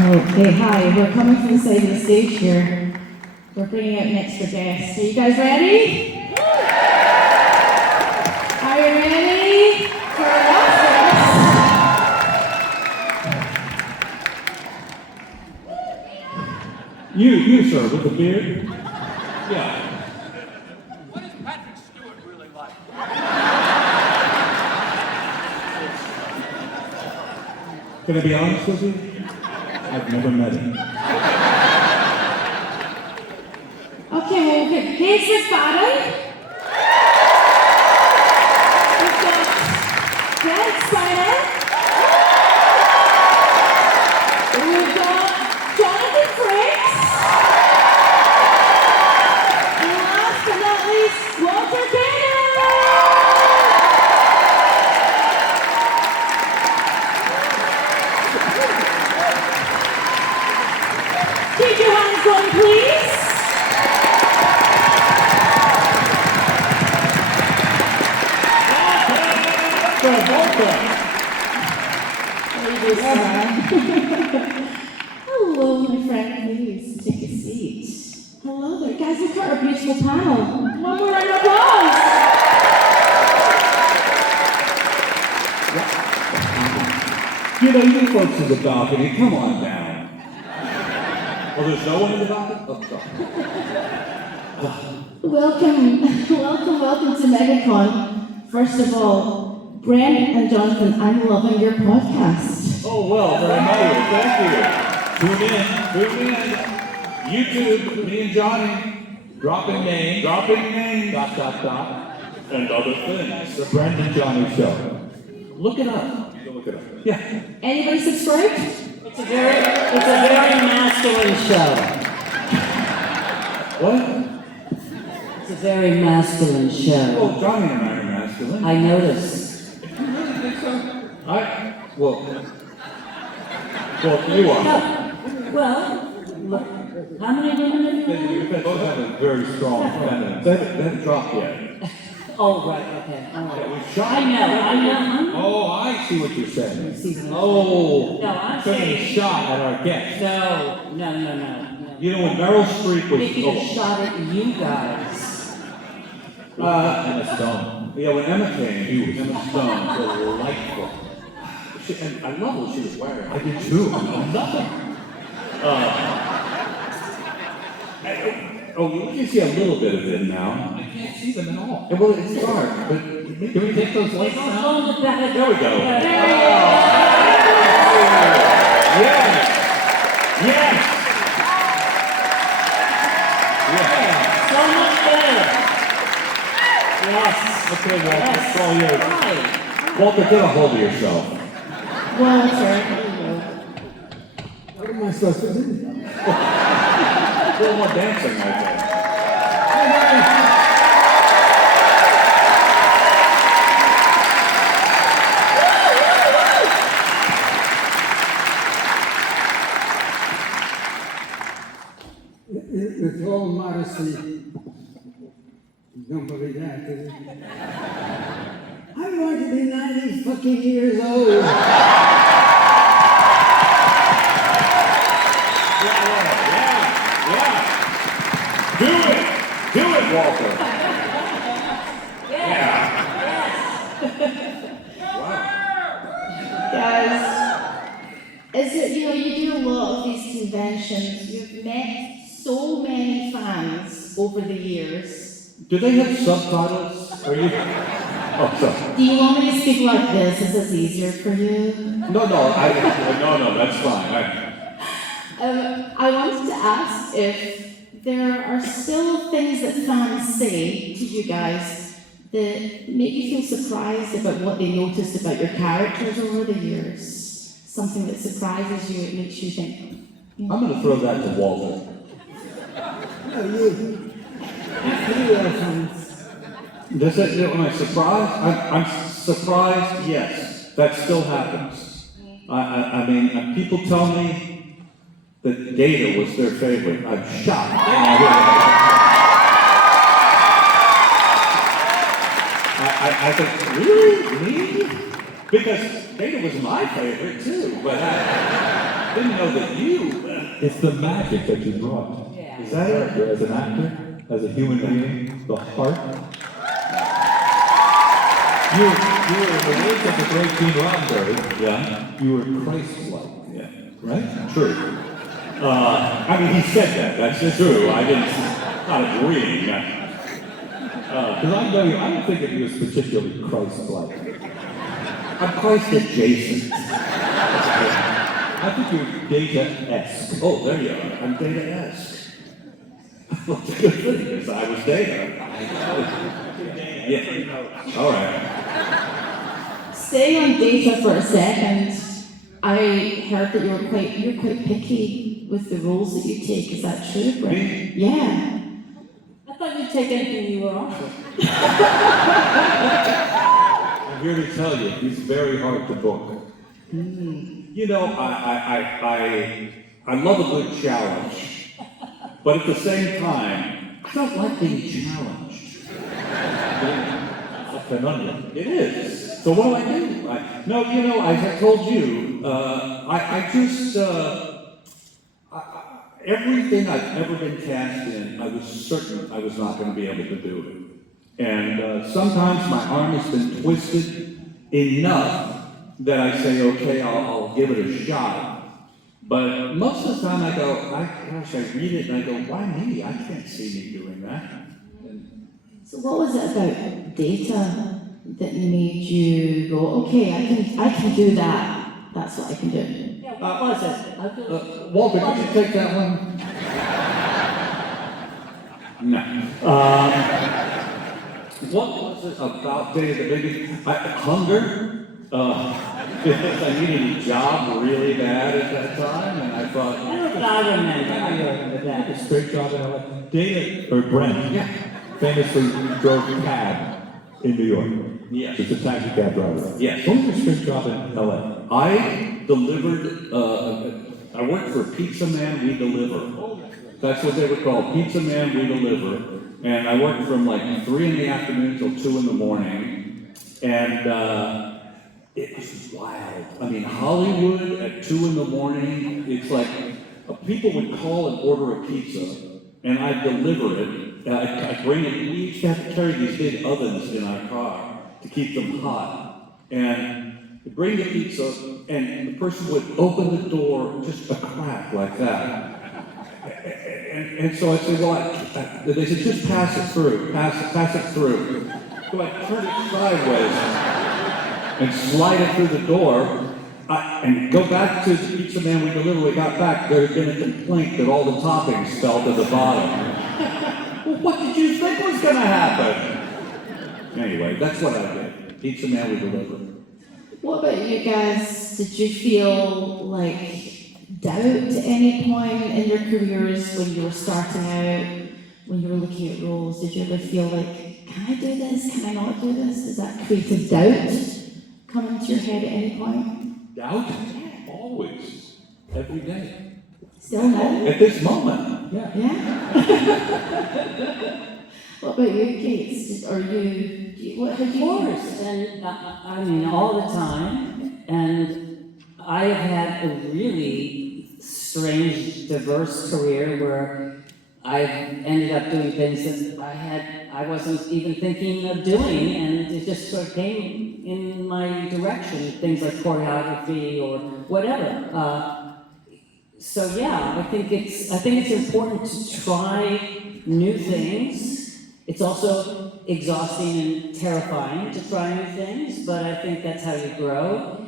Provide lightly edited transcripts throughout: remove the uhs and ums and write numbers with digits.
Okay, hi. We're coming from the side of the stage here. We're bringing out an extra guest. Are you guys ready? Are you ready for what's this? You, sir, with the beard? Yeah. What is Patrick Stewart really like? Can I be honest with you? I've never met him. Okay, well, here's McFadden. We've got Brent. We've got Frakes. And last but not least, keep your hands going, please. Hello, my friend. Please take a seat. Hello there, guys. Look at our beautiful panel. One more round of applause. You know, you folks in the balcony, come on down. Well, there's no one in the balcony? Oh, sorry. Welcome to MegaCon. First of all, Brent and Jonathan, I'm loving your podcast. Oh, well, very much. Thank you. Tune in. YouTube, me and Johnny. Dropping names. And other things. The Brent and Johnny Show. Look it up. Look it up. Yeah. Anybody subscribed? It's a very masculine show. What? It's a very masculine show. Well, Johnny and I are masculine. I noticed. Well, you are. No. Well, look, how many women have you? You both have a very strong feminine. They haven't dropped yet. Oh, right, okay. All right. We shot. I know. Oh, I see what you're saying. Season one. Oh, No, I'm taking a saying- shot at our guest. No. You know when Meryl Streep was Taking a shot at you guys. Emma Stone. Yeah, when Emma came, Emma Stone was delightful. And I love what she was wearing. I did too. Nothing. You can see a little bit of it now. I can't see them at all. Yeah, well, it's dark, but can we take those lights out? There we go. Yes. So much better. Yes. Okay, Walter, Yes. it's all yours. Right. Walter, get a hold of yourself. Walter. What am I supposed to do? A little more dancing, I think. With all modesty, you don't believe that, do you? I'm going to be 90 fucking years old. Yeah. Do it, Walter. Yes. Guys, is it, you do a lot of these conventions. You've met so many fans over the years. Do they have subtitles? Are you? Oh, sorry. Do you want me to speak like this? Is this easier for you? No, that's fine. I wanted to ask if there are still things that fans say to you guys that make you feel surprised about what they noticed about your characters over the years. Something that surprises you, it makes you think. I'm going to throw that to Walter. No, you are fans. Does that, am I surprised? I'm surprised, yes. That still happens. I mean, people tell me that Data was their favorite. I'm shocked. I think, really? Me? Because Data was my favorite too. But Didn't know that you. It's the magic that you brought. Yeah. Is that it? As an actor, as a human being, the heart. You were, in the words of the great Gene Roddenberry, Yeah. you were Christ-like. Yeah. Right? True. I mean, he said that. That's true. I didn't. Not agreeing. Because I know you, I don't think of you as particularly Christ-like. I'm Christ adjacent. I think you're Data-esque. Oh, there you are. I'm Data-esque. Well, the good thing is I was Data. Yeah. All right. Staying on data for a second, I heard that you're quite picky with the roles that you take. Is that true, Brent? Me? Yeah. I thought you'd take anything you were offered. I'm here to tell you, he's very hard to book. You know, I love a good challenge, but at the same time, I don't like being challenged. A conundrum. It is. So what do I do? No, you know, as I told you, everything I've ever been cast in, I was certain I was not going to be able to do it. And sometimes my arm has been twisted enough that I say, okay, I'll give it a shot. But most of the time I go, I read it and I go, why me? I can't see me doing that. So what was it about data that made you go, okay, I can do that. That's what I can do. Yeah, what was it? I feel Walter, could you take that one? No. What was it about data that made me, hunger? Because I needed a job really bad at that time, and I thought, I know that I remember that. A straight job in LA. Data, or Brent, famously drove a cab in New York. Yes. He's a taxi cab driver. Yes. What was your straight job in LA? I delivered, I worked for Pizza Man, We Deliver. That's what they were called, Pizza Man, We Deliver. And I worked from like 3 in the afternoon till 2 in the morning. And it was wild. I mean, Hollywood at 2 in the morning, it's like people would call and order a pizza, and I'd deliver it. I'd bring it. We used to have to carry these big ovens in our car to keep them hot. And I'd bring the pizza, and the person would open the door just a crack like that. And so I'd say, well, they said, just pass it through, pass it through. So I'd turn it sideways and slide it through the door, and go back to the Pizza Man We Deliver. We got back, there had been a complaint that all the toppings fell to the bottom. Well, what did you think was going to happen? Anyway, that's what I did. Pizza Man We Deliver. What about you guys? Did you feel like doubt at any point in your careers when you were starting out, when you were looking at roles? Did you ever feel like, can I do this? Can I not do this? Is that creative doubt come into your head at any point? Doubt? Always. Every day. Still now? At this moment. Yeah. Yeah? What about you, Kate? Are what have Of you? course, and I mean all the time, and I have had a really strange, diverse career where I've ended up doing things that I wasn't even thinking of doing, and it just sort of came in my direction, things like choreography or whatever. So yeah, I think it's important to try new things. It's also exhausting and terrifying to try new things, but I think that's how you grow.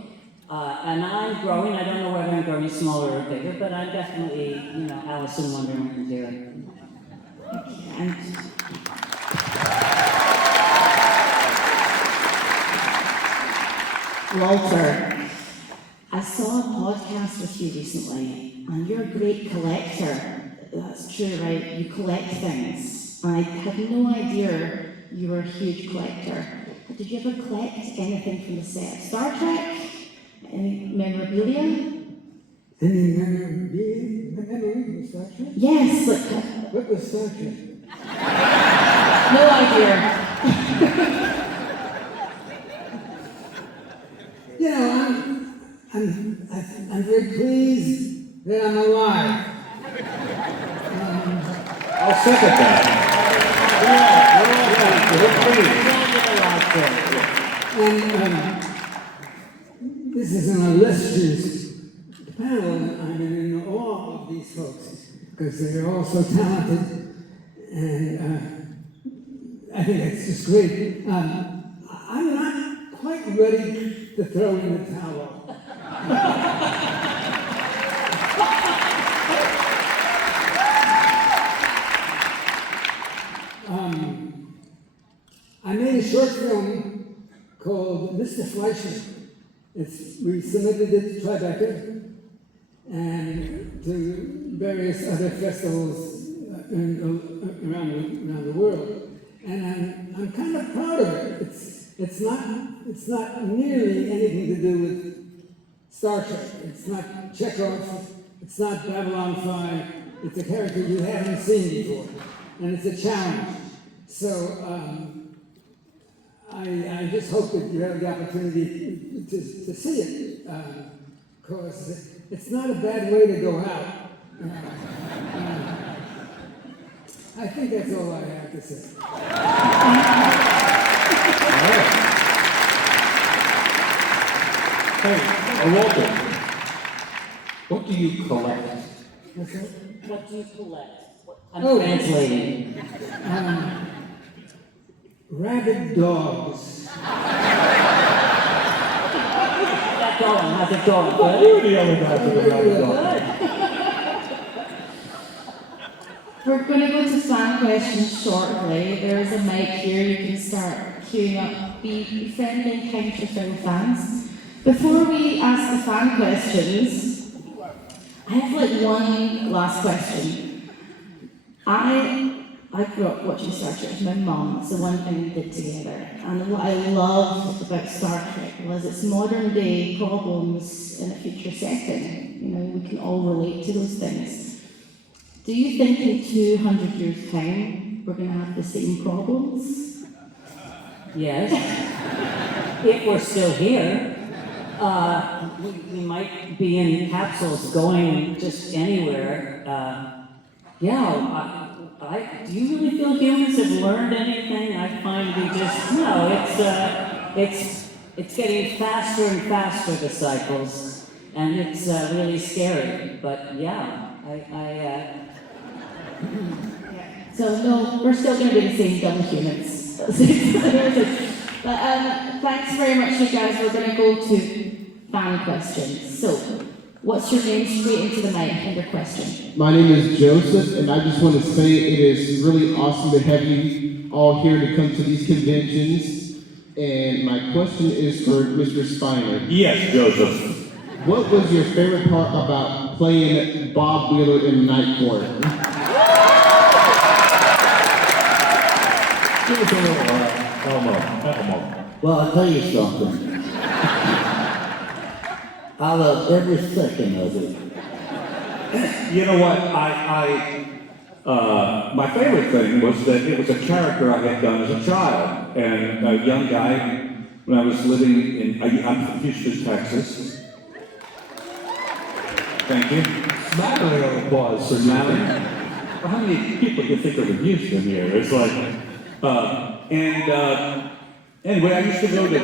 And I'm growing. I don't know whether I'm growing smaller or bigger, but I'm definitely, Alice in Wonderland here. And Walter, I saw a podcast with you recently, and you're a great collector. That's true, right? You collect things. I had no idea you were a huge collector. Did you ever collect anything from the set of Star Trek? Any memorabilia? Any memories of Star Trek? Yes, like What was Star Trek? no idea. You know, I'm very pleased that I'm alive. I'll second that. And this is an illustrious panel, and I'm in awe of these folks because they're all so talented, and I think that's just great. I'm not quite ready to throw in the towel. I made a short film called Mr. Fleischer. We submitted it to Tribeca and to various other festivals around the world. And I'm kind of proud of it. It's not nearly anything to do with Star Trek. It's not Chekov. It's not Babylon 5. It's a character you haven't seen before. And it's a challenge. So I just hope that you have the opportunity to see it. Because it's not a bad way to go out. I think that's all I have to say. Hey, Walter, what do you collect? What's that? What do you collect? I'm Oh. translating. Rabid dogs. How's it going? You Good? were the other guy for the right dog. Good. We're going to go to fan questions shortly. There is a mic here. You can start queuing up. Be friendly and kind to fellow fans. Before we ask the fan questions, I have one last question. I grew up watching Star Trek with my mum. It's the one thing we did together. And what I loved about Star Trek was its modern day problems in a future setting. We can all relate to those things. Do you think in 200 years' time we're going to have the same problems? Yes. If we're still here, we might be in capsules going just anywhere. Do you really feel humans have learned anything? I find we just, it's getting faster and faster, the cycles, and it's really scary. But So no, we're still going to be the same dumb humans. But thanks very much, you guys. We're going to go to fan questions. So, what's your name? Straight into the mic and your question. My name is Joseph, and I just want to say it is really awesome to have you all here to come to these conventions. And my question is for Mr. Spiner. Yes, Joseph. What was your favorite part about playing Bob Wheeler in Night Court? Give us a little Elmo. Well, I'll tell you something. I love every second of it. You know what? My favorite thing was that it was a character I had done as a child. And a young guy, when I was living I'm from Houston, Texas. Thank you. Smattering of applause for Smiling. Well, how many people do you think are in Houston here? It's like, anyway, I used to go to,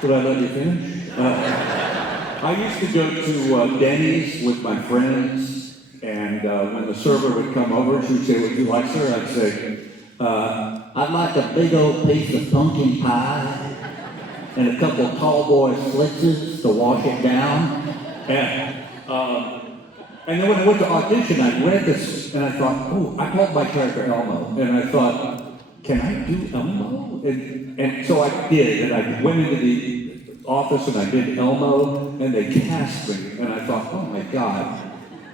Did I let you finish? I used to go to Denny's with my friends, and when the server would come over, she would say, "Would you like, sir?" I'd say, I'd like a big old piece of pumpkin pie and a couple of tall boy slitzes to wash it down. And then when I went to audition, I read this, and I thought, oh, I called my character Elmo, and I thought, can I do Elmo? And so I did, and I went into the office and I did Elmo, and they cast me, and I thought, oh my God,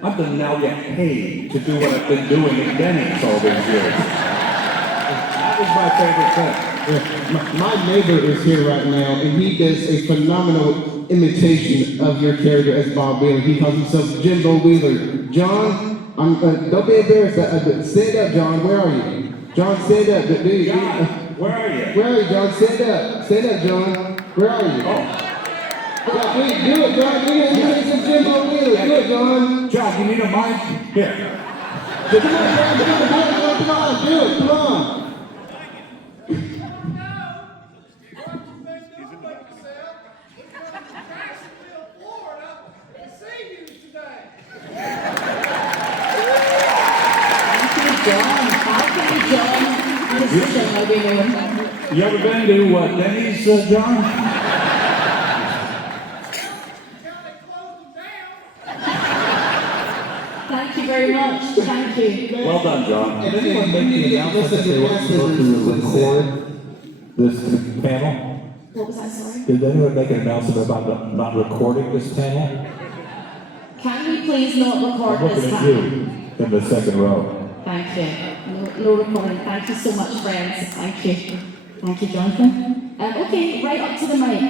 I'm going to now get paid to do what I've been doing in Denny's all these years. That was my favorite thing. My neighbor is here right now, and he does a phenomenal imitation of your character as Bob Wheeler. He calls himself Jimbo Wheeler. John, don't be embarrassed. Stand up, John. Where are you? John, stand up. John, where are you? Where are you, John? Stand up. Stand up, John. Where are you? Oh. Yeah, please do it, John. Give me an imitation of Jimbo Wheeler. Do it, John. John, you need a mic? Here. Come on, John. Do it. Come on. Do it. Come on. You ever been to Denny's, John? Thank you very much. Thank you. Well done, John. Did anyone make the announcement that they weren't supposed to record this panel? What was that, sorry? Did anyone make an announcement about not recording this panel? Can we please not record I'm looking this at time? you in the second row. Thank you. No recording. Thank you so much, friends. Thank you. Thank you, Jonathan. Okay, right up to the mic.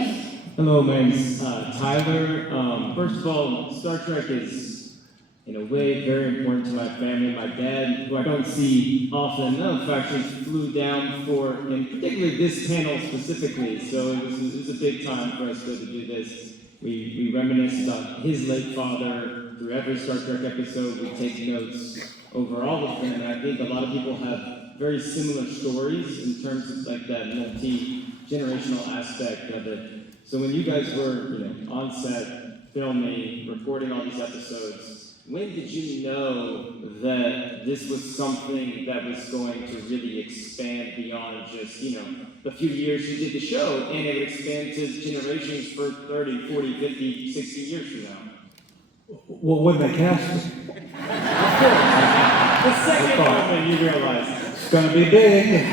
Hello, my name's Tyler. First of all, Star Trek is, in a way, very important to my family. My dad, who I don't see often enough, actually flew down for, and particularly this panel specifically, so it was a big time for us to do this. We reminisced on his late father through every Star Trek episode. We take notes over all of them, and I think a lot of people have very similar stories in terms of like that multi-generational aspect of it. So when you guys were, on set, filming, recording all these episodes, when did you know that this was something that was going to really expand beyond just, the few years you did the show, and it would expand to generations for 30, 40, 50, 60 years from now? Well, when they cast me, The second moment you realized. it's gonna be big.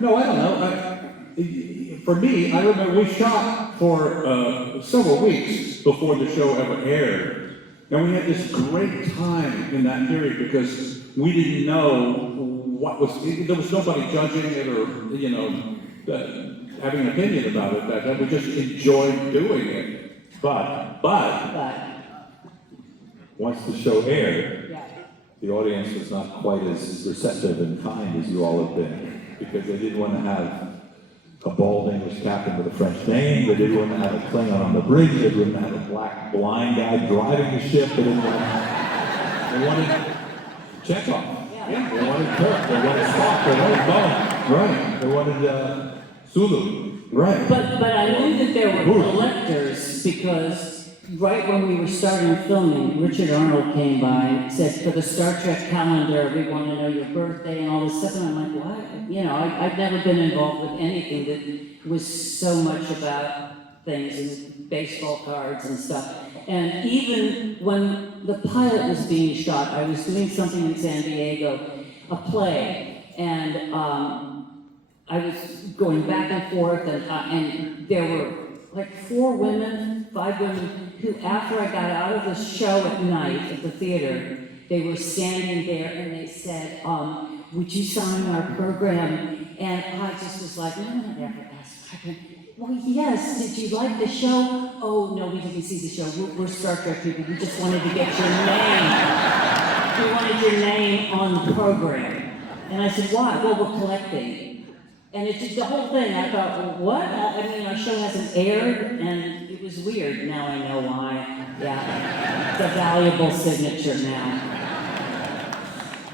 No, I don't know. For me, I remember we shot for several weeks before the show ever aired. And we had this great time in that period because we didn't know what was, there was nobody judging it or, having an opinion about it back then. We just enjoyed doing it. But But, once the show aired, yeah. the audience was not quite as receptive and kind as you all have been, because they didn't want to have a bald English captain with a French name. They didn't want to have a Klingon on the bridge. They didn't want to have a black blind guy driving the ship. They wanted Chekov. Yeah. They wanted Kirk. They wanted Spock. They wanted Bones. Right, They wanted Sulu. right. But I knew that there were collectors because right when we were starting filming, Richard Arnold came by and said, for the Star Trek calendar, we want to know your birthday and all this stuff. And I'm like, what? I've never been involved with anything that was so much about things and baseball cards and stuff. And even when the pilot was being shot, I was doing something in San Diego, a play, and I was going back and forth, and there were like 5 women who, after I got out of the show at night at the theater, they were standing there and they said, would you sign our program? And I just was like, no one ever asked. Well, yes, did you like the show? Oh, no, we didn't see the show. We're Star Trek people. We just wanted to get your name. We wanted your name on the program. And I said, why? Well, we're collecting. And it just, the whole thing, I thought, well, what? I mean, our show hasn't aired, and it was weird. Now I know why. Yeah, it's a valuable signature now.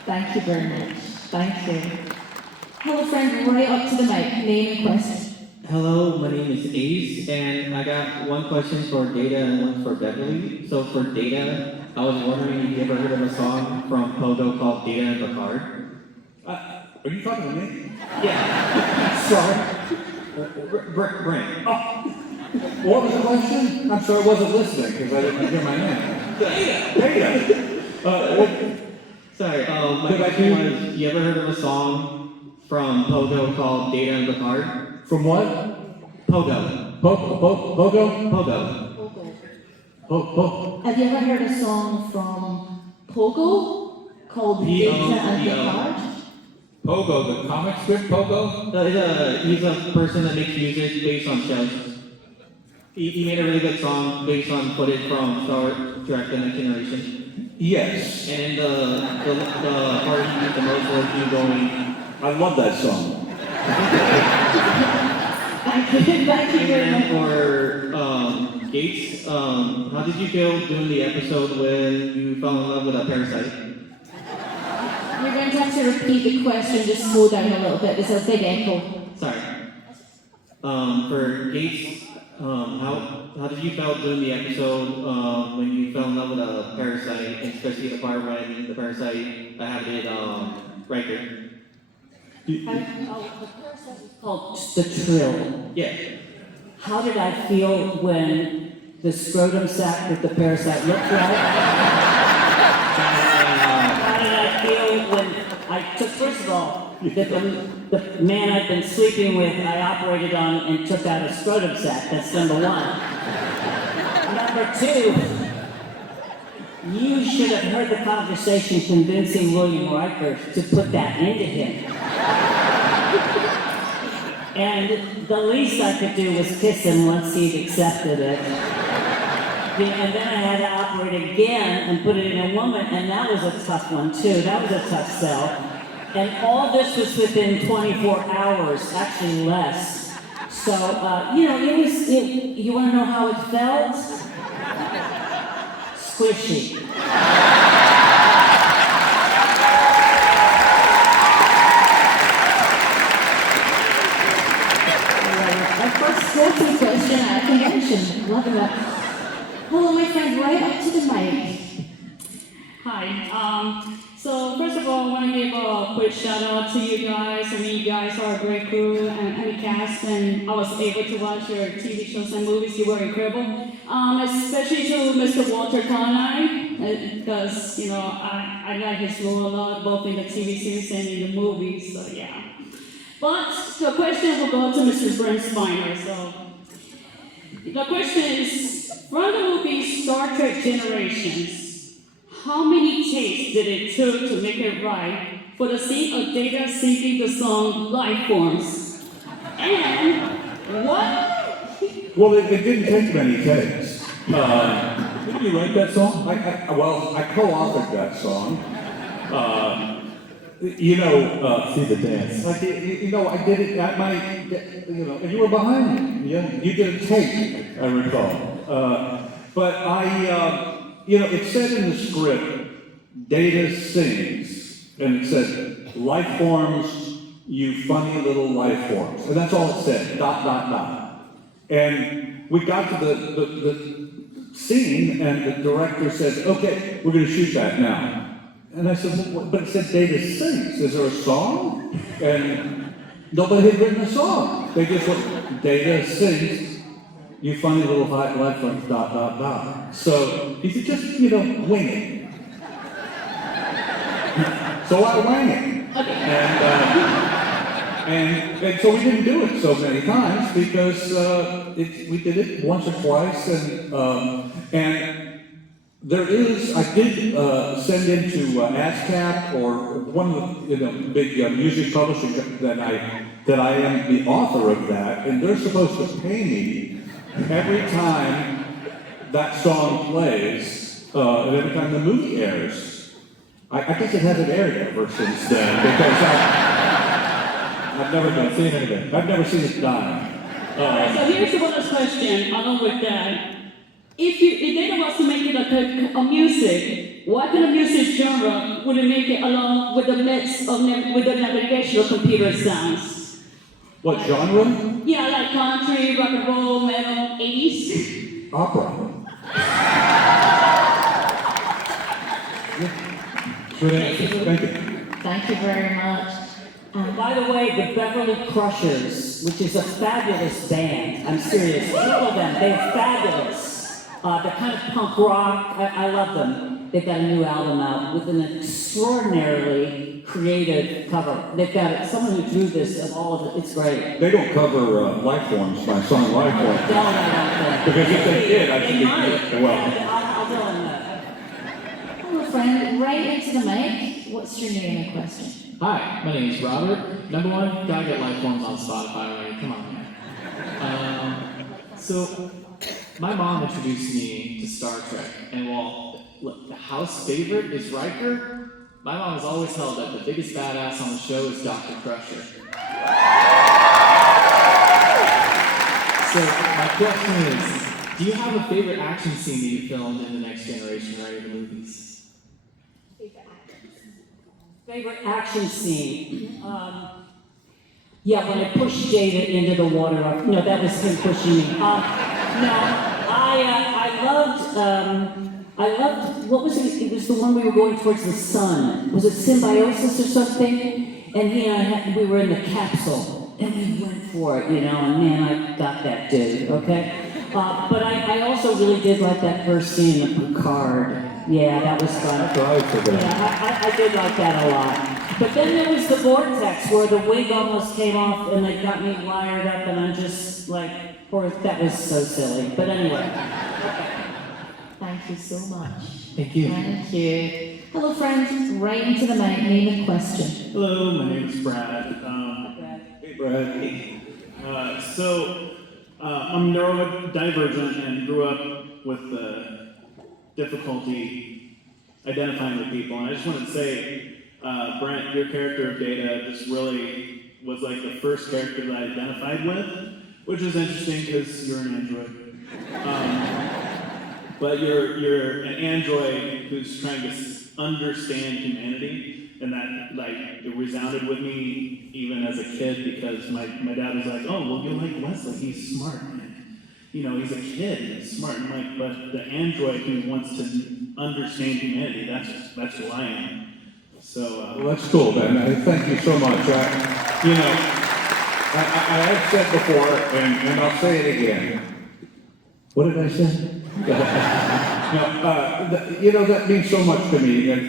Thank you very much. Thank you. Hello, friend, right up to the mic. Name and question. Hello, my name is Ace, and I got one question for Data and one for Beverly. So for Data, I was wondering if you ever heard of a song from Pogo called Data and the Card? Are you talking to me? Yeah. Sorry. Brent. Oh. What was the question? I'm sorry, I wasn't listening because I didn't hear my name. Data. Sorry, my question was, you ever heard of a song from Pogo called Data and the Card? From what? Pogo. Pogo? Pogo. Have you ever heard a song from Pogo called Data and the Card? Pogo, the comic strip Pogo? He's a person that makes music based on shows. He made a really good song based on footage from Star Trek The Next Generation. Yes. And the part he used the most was you going, I love that song. Thank you very And much. for Gates, how did you feel doing the episode when you fell in love with a parasite? You're going to have to repeat the question, just slow down a little bit. There's a big echo. Sorry. For Gates, how did you feel doing the episode when you fell in love with a parasite, and especially the part when the parasite inhabited Riker? The parasite was called the trill. Yeah. How did I feel when the scrotum sac that the parasite looked like? How did I feel when I took, first of all, the man I've been sleeping with, I operated on and took out a scrotum sac. That's number one. Number two, you should have heard the conversation convincing William Riker to put that into him. And the least I could do was kiss him once he'd accepted it. And then I had to operate again and put it in a woman, and that was a tough one too. That was a tough sell. And all this was within 24 hours, actually less. So, you want to know how it felt? Squishy. Sporty question, I think I should love that. Hello, my friend, right up to the mic. Hi. So first of all, I want to give a quick shout out to you guys. I mean, you guys are a great crew and cast, and I was able to watch your TV shows and movies. You were incredible. Especially to Mr. Walter Koenig, because I like his role a lot, both in the TV series and in the movies. So yeah. But the question will go to Mr. Brent Spiner. So the question is, from the movie Star Trek Generations, how many takes did it took to make it right for the scene of Data singing the song Life Forms? And what? Well, it didn't take many takes. Didn't you write that song? I co-authored that song. See the dance. I did it at my, and you were behind me. Yeah, you did a take, I recall. But it said in the script, Data sings, and it said, life forms, you funny little life forms. And that's all it said, ... And we got to the scene, and the director said, okay, we're going to shoot that now. And I said, well, but it said Data sings. Is there a song? And nobody had written a song. They just went, Data sings, you funny little life forms, ... So he said, just, wing it. So I wang it. And so we didn't do it so many times because we did it once or twice, and there is, I did send into ASCAP or one of the big music publishing that I am the author of that, and they're supposed to pay me every time that song plays, and every time the movie airs. I guess it hasn't aired ever since then because I've never seen anything. I've never seen it die. Alright, so here's the bonus question along with that. If Data was to make it like a music, what kind of music genre would it make it along with the mix of with the navigational computer sounds? What genre? Yeah, like country, rock and roll, metal, 80s. Opera. Good answer. Thank you. Thank you very much. By the way, the Beverly Crushers, which is a fabulous band. I'm serious. Google them. They're fabulous. They're kind of punk rock. I love them. They've got a new album out with an extraordinarily creative cover. They've got someone who drew this of all of it. It's great. They don't cover Life Forms, my song Life Forms. Because if they did, I think they did. Well. I'll tell them that. Hello, friend, right into the mic. What's your name and question? Hi, my name is Robert. Number one, gotta get Life Forms on Spotify, right? Come on, man. So, my mom introduced me to Star Trek, and while the house favorite is Riker, my mom has always held that the biggest badass on the show is Dr. Crusher. So my question is, do you have a favorite action scene that you filmed in The Next Generation or any of the movies? Favorite action scene? Yeah, when I pushed Data into the water. No, that was him pushing me. I loved, what was it? It was the one we were going towards the sun. Was it Symbiosis or something? And he and I, we were in the capsule, and we went for it, and man, I got that dude, okay? But I also really did like that first scene in Picard. Yeah, that was fun. Yeah, I did like that a lot. But then there was the vortex where the wig almost came off and they got me wired up and I'm just like, that was so silly. But anyway. Thank you so much. Thank you. Thank you. Hello, friends. Right into the mic. Name and question. Hello, my name is Brad. Hey, Brad. I'm neurodivergent and grew up with the difficulty identifying with people. And I just wanted to say, Brent, your character of Data just really was like the first character that I identified with, which is interesting because you're an android. But you're an android who's trying to understand humanity, and that it resounded with me even as a kid because my dad was like, oh, well, you're like Wesley, he's smart, and he's a kid, he's smart. And I'm like, but the android who wants to understand humanity, that's who I am. So well, that's cool, Ben. Thank you so much. I have said before, and I'll say it again. What did I say? That means so much to me that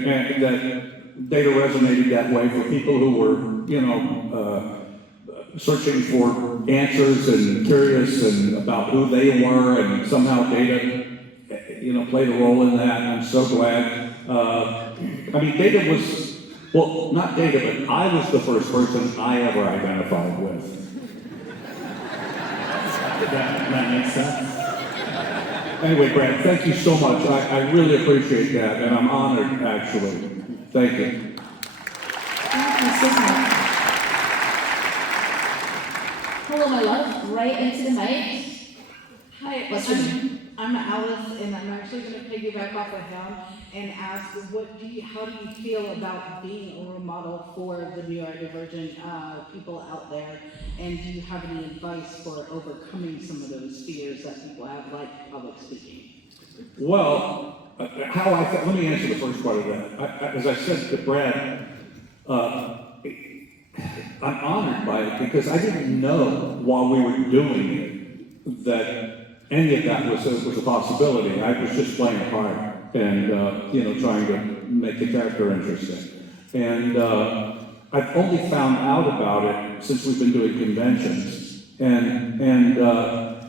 Data resonated that way for people who were, searching for answers and curious and about who they were, and somehow Data, played a role in that. I'm so glad. Data was, well, not Data, but I was the first person I ever identified with. that makes sense. Anyway, Brad, thank you so much. I really appreciate that, and I'm honored, actually. Thank you. Thank you so much. Hello, my love. Right into the mic. Hi, What's your name? I'm Alice, and I'm actually going to piggyback off of him and ask, how do you feel about being a role model for the neurodivergent people out there? And do you have any advice for overcoming some of those fears that people have, like public speaking? Well, let me answer the first part of that. As I said to Brad, I'm honored by it because I didn't know while we were doing it that any of that was a possibility. I was just playing a part and trying to make the character interesting. And I've only found out about it since we've been doing conventions, and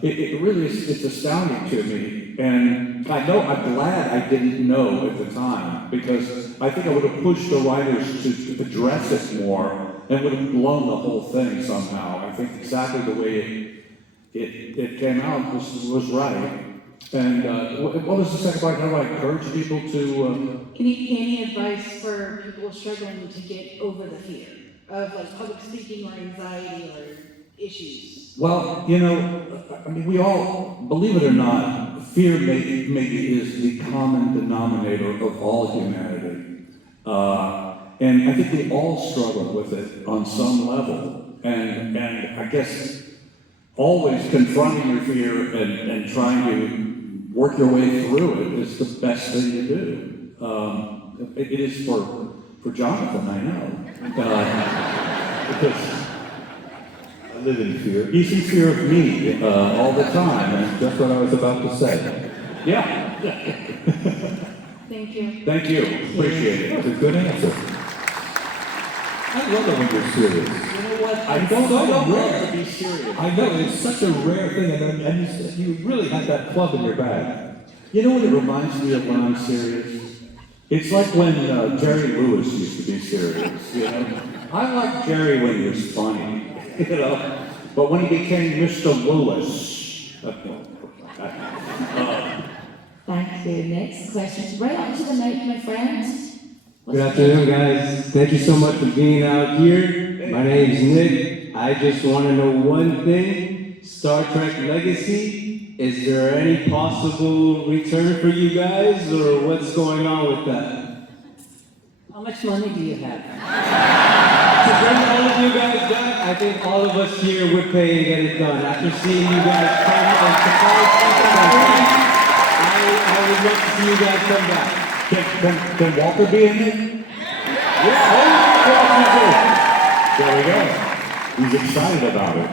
it really it's astounding to me. And I'm glad I didn't know at the time, because I think I would have pushed the writers to address it more and would have blown the whole thing somehow. I think exactly the way it came out was right. And what was the second part? How do I encourage people to... Any advice for people struggling to get over the fear of public speaking or anxiety or issues? Well, we all, believe it or not, fear maybe is the common denominator of all humanity. And I think we all struggle with it on some level. And I guess always confronting your fear and trying to work your way through it is the best thing to do. It is for Jonathan, I know. Because I live in fear. he's in fear of me all the time. And just what I was about to say. Yeah. Thank you. Thank you. Appreciate it. That's a good answer. I love it when you're serious. You know what? I don't love to be serious. I know, it's such a rare thing, and you really have that club in your bag. You know what it reminds me of when I'm serious? It's like when Jerry Lewis used to be serious, I like Jerry when he was funny, but when he became Mr. Lewis. Thank you. Next question. Right on to the mic, my friend. Good afternoon, guys. Thank you so much for being out here. My name is Nick. I just want to know one thing. Star Trek Legacy. Is there any possible return for you guys, or what's going on with that? How much money do you have? To bring all of you guys back, I think all of us here would pay to get it done. After seeing you guys come and surprise people, I would love to see you guys come back. Can Walker be in it? Yeah, there we go. He's excited about it.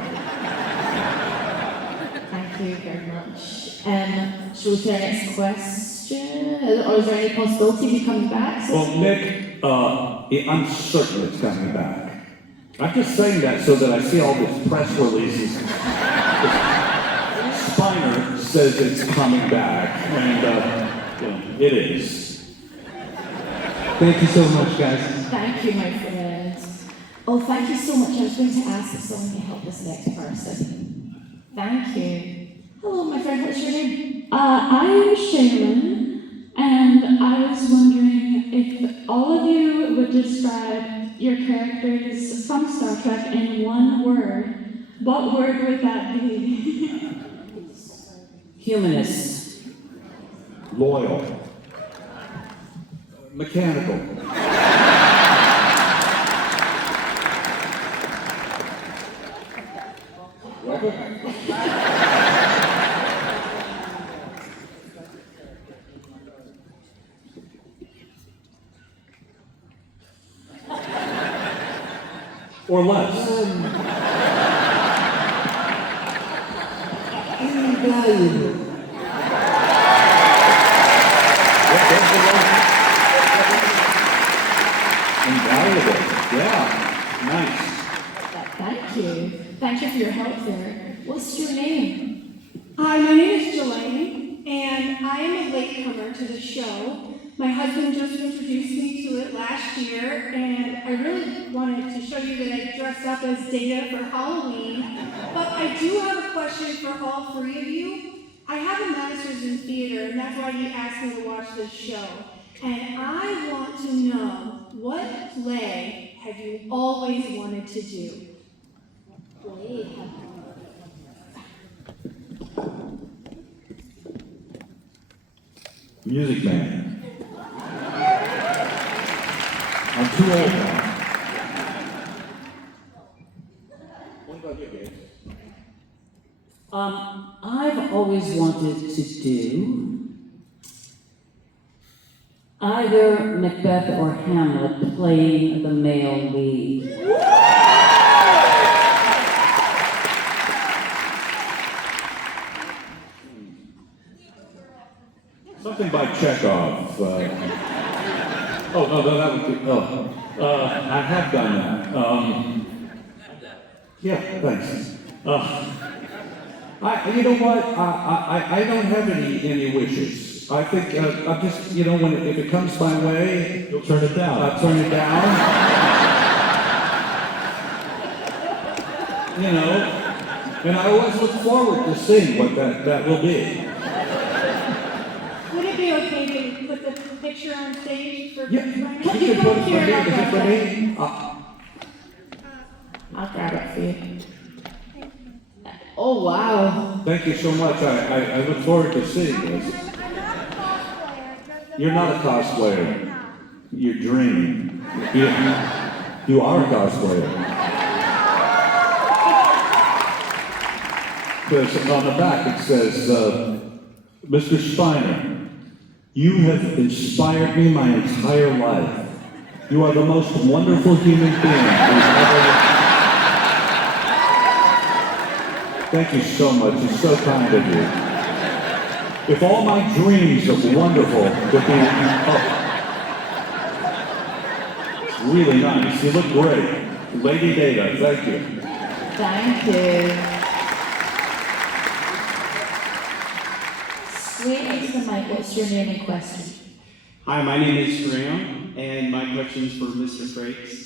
Thank you very much. Shall we take our next question? Or is there any possibility of you coming back? Well, Nick, I'm certain it's coming back. I'm just saying that so that I see all these press releases. Spiner says it's coming back, and it is. Thank you so much, guys. Thank you, my friends. Oh, thank you so much. I was going to ask if someone can help this next person. Thank you. Hello, my friend. What's your name? I'm Shaylin, and I was wondering if all of you would describe your characters from Star Trek in one word. What word would that be? Humanist. Loyal. Mechanical. Or less. Invaluable. Invaluable. Yeah. Nice. Thank you. Thank you for your help there. What's your name? Hi, my name is Jelaine, and I am a latecomer to the show. My husband just introduced me to it last year, and I really wanted to show you that I dressed up as Data for Halloween. But I do have a question for all three of you. I have a master's in theater, and that's why he asked me to watch this show. And I want to know, what play have you always wanted to do? Music Man. I'm too old now. What about you, Gabe? I've always wanted to do either Macbeth or Hamlet playing the male lead. Something by Chekov. No, that would be. I have done that. Yeah, thanks. You know what? I don't have any wishes. I think I'm just, if it comes my way, You'll turn it down. I'll turn it down. And I always look forward to seeing what that will be. Would it be okay to put the picture on stage for Yeah, you can put it for me. Is it for me? I'll grab it for you. Oh, wow. Thank you so much. I look forward to seeing this. You're not a cosplayer. You're dreaming. You are a cosplayer. Because on the back it says, Mr. Spiner, you have inspired me my entire life. You are the most wonderful human being who's ever lived. Thank you so much. It's so kind of you. If all my dreams of wonderful could be, it's really nice. You look great. Lady Data, thank you. Thank you. Straight into the mic, what's your name and question? Hi, my name is Graham, and my question is for Mr. Frakes.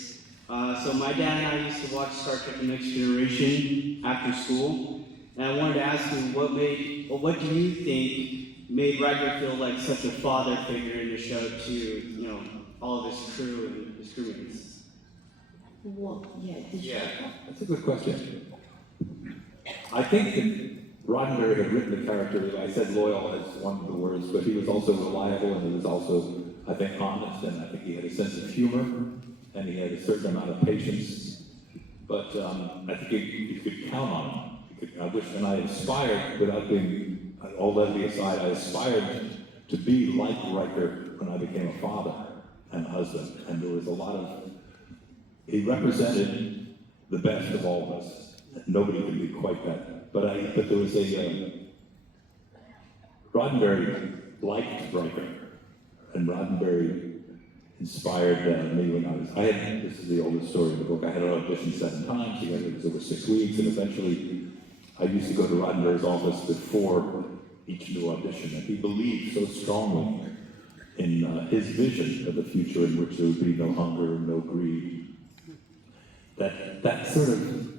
So my dad and I used to watch Star Trek The Next Generation after school, and I wanted to ask you what do you think made Riker feel like such a father figure in the show to, all of his crew and his crewmates? Well, That's a good question. I think that Roddenberry had written the character, I said loyal as one of the words, but he was also reliable, and he was also, I think, honest, and I think he had a sense of humor, and he had a certain amount of patience. But I think you could count on him. I wish, and I aspired, without being, all levity aside, I aspired to be like Riker when I became a father and husband. And there was a lot of, he represented the best of all of us. Nobody could be quite that. But there was Roddenberry liked Riker, and Roddenberry inspired me when this is the oldest story in the book, I had an audition 7 times, it was over 6 weeks, and eventually I used to go to Roddenberry's office before each new audition, and he believed so strongly in his vision of the future in which there would be no hunger, no greed, that sort of,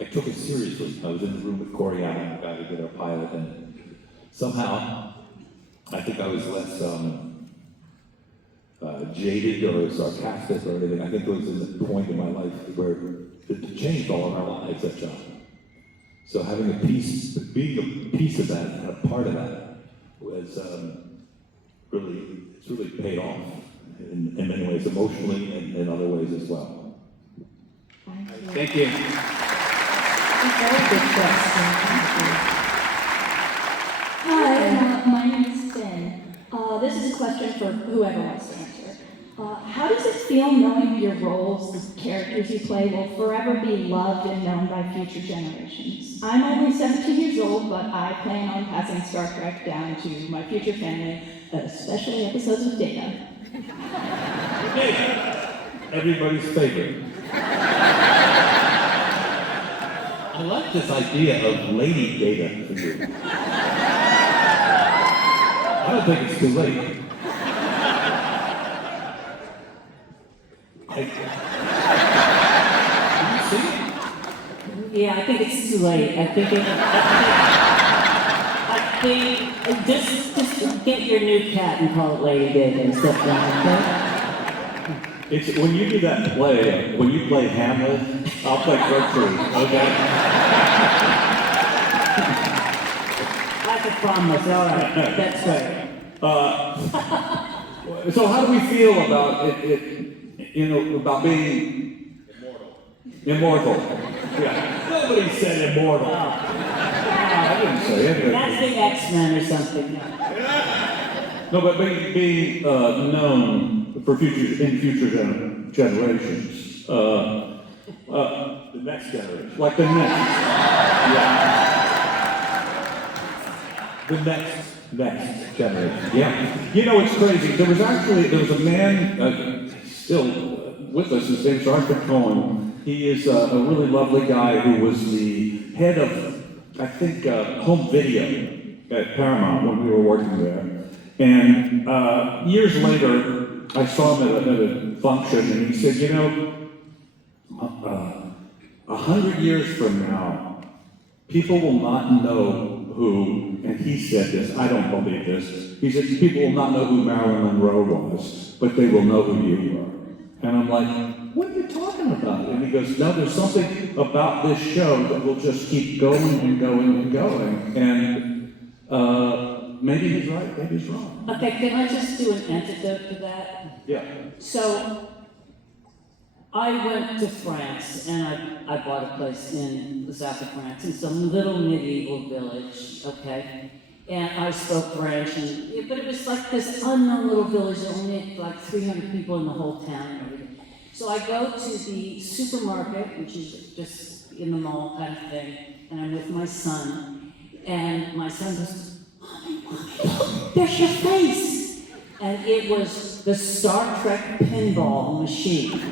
I took it seriously. I was in the room with Corey Allen, the guy who did our pilot, and somehow I think I was less jaded or sarcastic or anything. I think it was in the point in my life where it changed all of our lives, that job. So having a piece, being a piece of that and a part of that was it's really paid off in many ways, emotionally and in other ways as well. Thank you. Very good question. Thank you. Hi, my name is Finn. This is a question for whoever wants to answer. How does it feel knowing your roles, the characters you play, will forever be loved and known by future generations? I'm only 17 years old, but I plan on passing Star Trek down to my future family, especially episodes of Data. Everybody's favorite. I like this idea of Lady Data for you. I don't think it's too late. Yeah, I think it's too late. I think just get your new cat and call it Lady Data and stuff down, okay? It's when you do that play, when you play Hamlet, I'll play Gertrude, okay? Like a promise, all right, that's right. So how do we feel about it, about being immortal? Yeah. Nobody said immortal. I didn't say it. That's the X-Men or something. No, but being known for future generations. The next generation. Like the next. Yeah. The next generation. Yeah. You know, it's crazy. There was a man still with us, his name's Riker Cohen. He is a really lovely guy who was the head of, I think, home video at Paramount when we were working there. And years later, I saw him at a function, and he said, 100 years from now, people will not know who, and he said this, I don't believe this, he said, people will not know who Marilyn Monroe was, but they will know who you were. And I'm like, what are you talking about? And he goes, no, there's something about this show that will just keep going and going and going. And maybe he's right, maybe he's wrong. Okay, can I just do an antidote to that? Yeah. So, I went to France, and I bought a place in the south of France, in some little medieval village, okay? And I spoke French, but it was like this unknown little village, there were only like 300 people in the whole town and everything. So I go to the supermarket, which is just in the mall kind of thing, and I'm with my son, and my son goes, Mommy, look, there's your face! And it was the Star Trek pinball machine. Okay,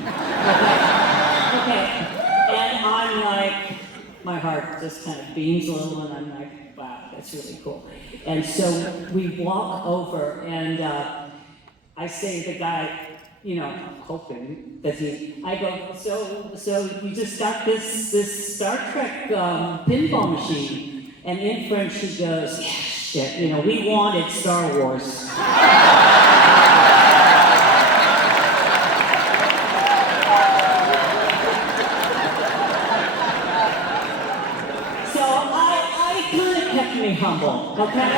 and I'm like, my heart just kind of beams a little, and I'm like, wow, that's really cool. And so we walk over, and I say to the guy, hoping that I go, so you just got this Star Trek pinball machine. And in French he goes, yeah, shit, we wanted Star Wars. So kept me humble, okay?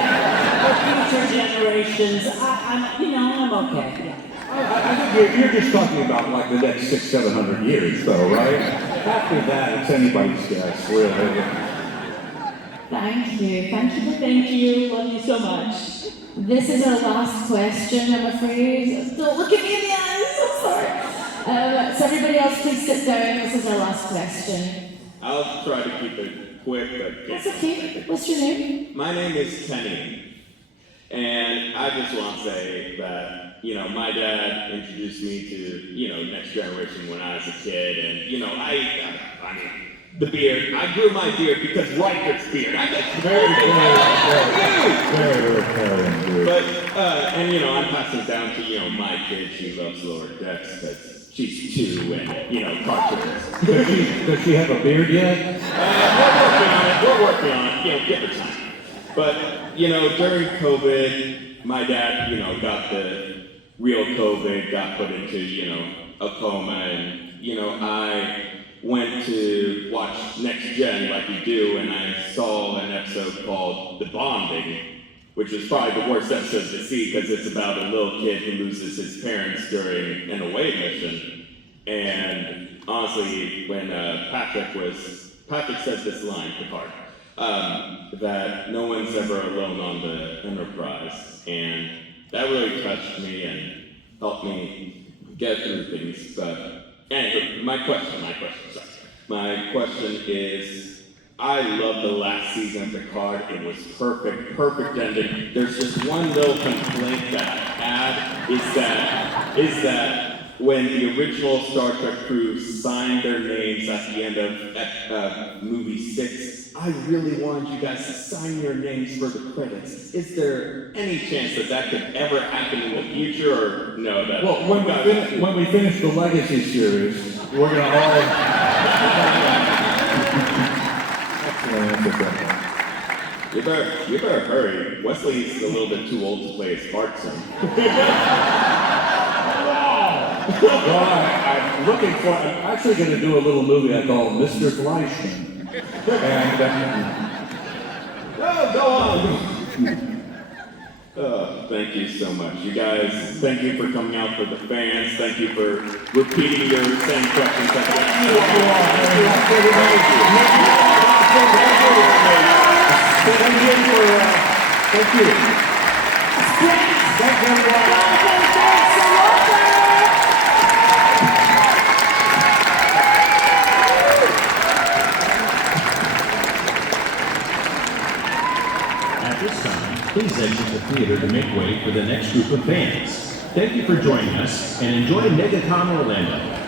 For future generations, I'm okay. Yeah. I think you're just talking about like the next 600-700 years, though, right? After that, it's anybody's guess, really. Thank you. Thank you. Love you so much. This is our last question, I'm afraid. Don't look at me in the eyes, I'm sorry. So everybody else, please sit down. This is our last question. I'll try to keep it quick, but... That's okay. What's your name? My name is Kenny. And I just want to say that, my dad introduced me to, Next Generation when I was a kid. And, the beard. I grew my beard because Riker's beard. I get very But, I'm passing it down to, my kid. She loves Lower Decks because she's 2 and, cartoons. Does she have a beard yet? We're working on it. Give her time. But, during COVID, my dad, got the real COVID, got put into, a coma, and, I went to watch Next Gen like we do, and I saw an episode called The Bonding, which is probably the worst episode to see because it's about a little kid who loses his parents during an away mission. And honestly, when Patrick said this line, Picard, that no one's ever alone on the Enterprise, and that really touched me and helped me get through things. But anyway, my question is, I love the last season of Picard. It was perfect ending. There's just one little complaint that I had is that when the original Star Trek crew signed their names at the end of movie 6, I really wanted you guys to sign your names for the credits. Is there any chance that could ever happen in the future, or no? Well, when we finish the Legacy series, we're gonna all. You better hurry. Wesley's a little bit too old to play his part soon. Well, I'm actually going to do a little movie I call Mr. Fleischman. And, go on. Thank you so much. You guys, thank you for coming out for the fans. Thank you for repeating your same questions. Thank you. Thanks, everyone. At this time, please exit the theater to make way for the next group of fans. Thank you for joining us, and enjoy MegaCon Orlando.